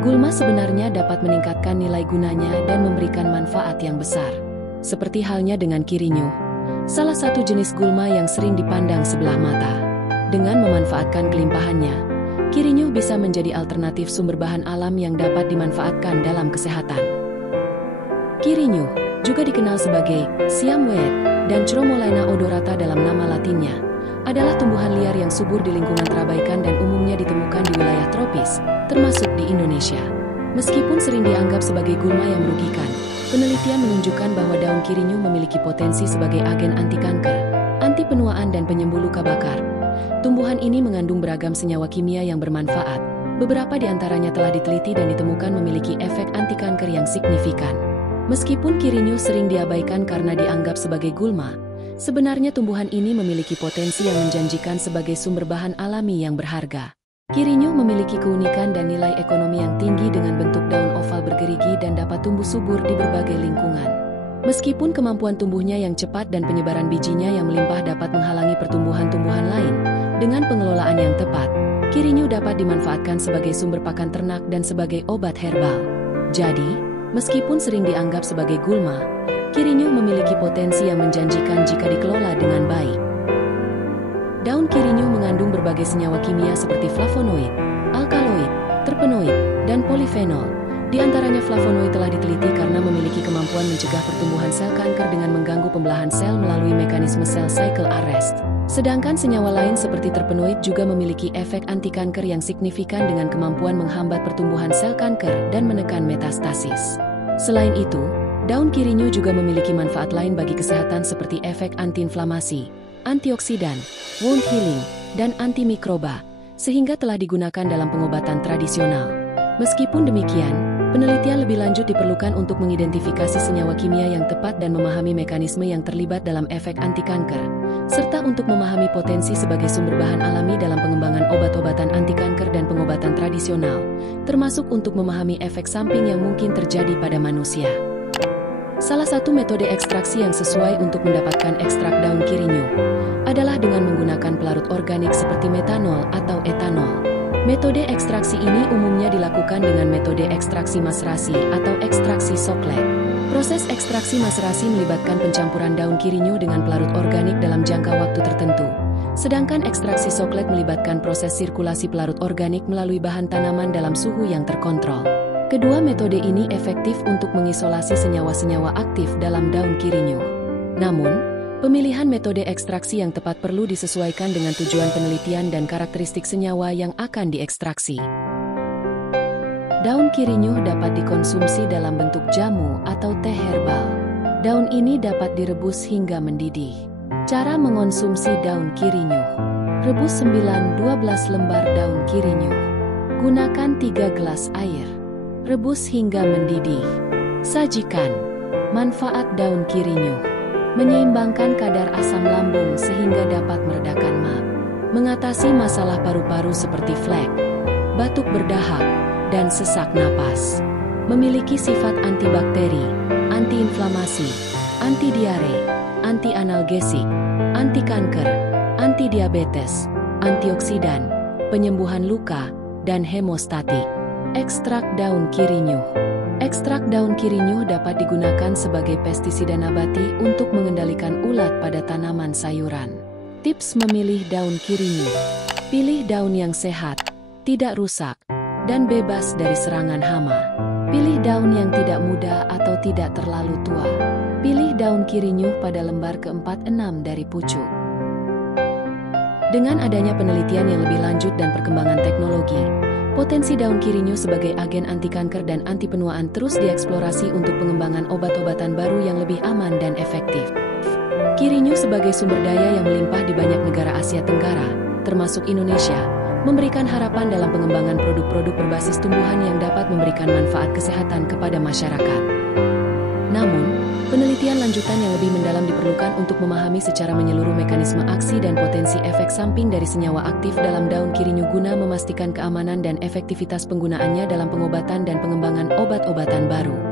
Gulma sebenarnya dapat meningkatkan nilai gunanya dan memberikan manfaat yang besar. Seperti halnya dengan Kirinyuh, salah satu jenis gulma yang sering dipandang sebelah mata. Dengan memanfaatkan kelimpahannya, Kirinyuh bisa menjadi alternatif sumber bahan alam yang dapat dimanfaatkan dalam kesehatan. Kirinyuh juga dikenal sebagai siam weed dan Chromolaena odorata dalam nama latinnya, adalah tumbuhan liar yang subur di lingkungan terabaikan dan umumnya ditemukan di wilayah tropis, termasuk di Indonesia. Meskipun sering dianggap sebagai gulma yang merugikan, penelitian menunjukkan bahwa daun Kirinyuh memiliki potensi sebagai agen anti kanker, anti penuaan dan penyembuh luka bakar. Tumbuhan ini mengandung beragam senyawa kimia yang bermanfaat. Beberapa di antaranya telah diteliti dan ditemukan memiliki efek anti kanker yang signifikan. Meskipun Kirinyuh sering diabaikan karena dianggap sebagai gulma, sebenarnya tumbuhan ini memiliki potensi yang menjanjikan sebagai sumber bahan alami yang berharga. Kirinyuh memiliki keunikan dan nilai ekonomi yang tinggi dengan bentuk daun oval bergerigi dan dapat tumbuh subur di berbagai lingkungan. Meskipun kemampuan tumbuhnya yang cepat dan penyebaran bijinya yang melimpah dapat menghalangi pertumbuhan tumbuhan lain, dengan pengelolaan yang tepat, Kirinyuh dapat dimanfaatkan sebagai sumber pakan ternak dan sebagai obat herbal. Jadi, meskipun sering dianggap sebagai gulma, Kirinyuh memiliki potensi yang menjanjikan jika dikelola dengan baik. Daun Kirinyuh mengandung berbagai senyawa kimia seperti flavonoid, alkaloid, terpenoid, dan polifenol. Di antaranya flavonoid telah diteliti karena memiliki kemampuan mencegah pertumbuhan sel kanker dengan mengganggu pembelahan sel melalui mekanisme cell cycle arrest. Sedangkan senyawa lain seperti terpenoid juga memiliki efek anti kanker yang signifikan dengan kemampuan menghambat pertumbuhan sel kanker dan menekan metastasis. Selain itu, daun Kirinyuh juga memiliki manfaat lain bagi kesehatan seperti efek antiinflamasi, antioksidan, wound healing, dan antimikroba, sehingga telah digunakan dalam pengobatan tradisional. Meskipun demikian, penelitian lebih lanjut diperlukan untuk mengidentifikasi senyawa kimia yang tepat dan memahami mekanisme yang terlibat dalam efek anti kanker, serta untuk memahami potensi sebagai sumber bahan alami dalam pengembangan obat-obatan anti kanker dan pengobatan tradisional, termasuk untuk memahami efek samping yang mungkin terjadi pada manusia. Salah satu metode ekstraksi yang sesuai untuk mendapatkan ekstrak daun Kirinyuh adalah dengan menggunakan pelarut organik seperti metanol atau etanol. Metode ekstraksi ini umumnya dilakukan dengan metode ekstraksi maserasi atau ekstraksi soklet. Proses ekstraksi maserasi melibatkan pencampuran daun Kirinyuh dengan pelarut organik dalam jangka waktu tertentu. Sedangkan ekstraksi soklet melibatkan proses sirkulasi pelarut organik melalui bahan tanaman dalam suhu yang terkontrol. Kedua metode ini efektif untuk mengisolasi senyawa-senyawa aktif dalam daun Kirinyuh. Namun, pemilihan metode ekstraksi yang tepat perlu disesuaikan dengan tujuan penelitian dan karakteristik senyawa yang akan diekstraksi. Daun Kirinyuh dapat dikonsumsi dalam bentuk jamu atau teh herbal. Daun ini dapat direbus hingga mendidih. Cara mengonsumsi daun Kirinyuh. Rebus 9-12 lembar daun Kirinyuh. Gunakan 3 gelas air. Rebus hingga mendidih. Sajikan. Manfaat daun Kirinyuh. Menyeimbangkan kadar asam lambung sehingga dapat meredakan MAG. Mengatasi masalah paru-paru seperti flek, batuk berdahak, dan sesak napas. Memiliki sifat antibakteri, antiinflamasi, anti-diare, anti-analgesik, anti-kanker, anti-diabetes, antioksidan, penyembuhan luka, dan hemostatik. Ekstrak daun Kirinyuh. Ekstrak daun Kirinyuh dapat digunakan sebagai pestisida nabati untuk mengendalikan ulat pada tanaman sayuran. Tips memilih daun Kirinyuh. Pilih daun yang sehat, tidak rusak, dan bebas dari serangan hama. Pilih daun yang tidak muda atau tidak terlalu tua. Pilih daun Kirinyuh pada lembar ke-4-6 dari pucuk. Dengan adanya penelitian yang lebih lanjut dan perkembangan teknologi, potensi daun Kirinyuh sebagai agen anti kanker dan anti penuaan terus dieksplorasi untuk pengembangan obat-obatan baru yang lebih aman dan efektif. Kirinyuh sebagai sumber daya yang melimpah di banyak negara Asia Tenggara, termasuk Indonesia, memberikan harapan dalam pengembangan produk-produk berbasis tumbuhan yang dapat memberikan manfaat kesehatan kepada masyarakat. Namun, penelitian lanjutan yang lebih mendalam diperlukan untuk memahami secara menyeluruh mekanisme aksi dan potensi efek samping dari senyawa aktif dalam daun Kirinyuh guna memastikan keamanan dan efektivitas penggunaannya dalam pengobatan dan pengembangan obat-obatan baru.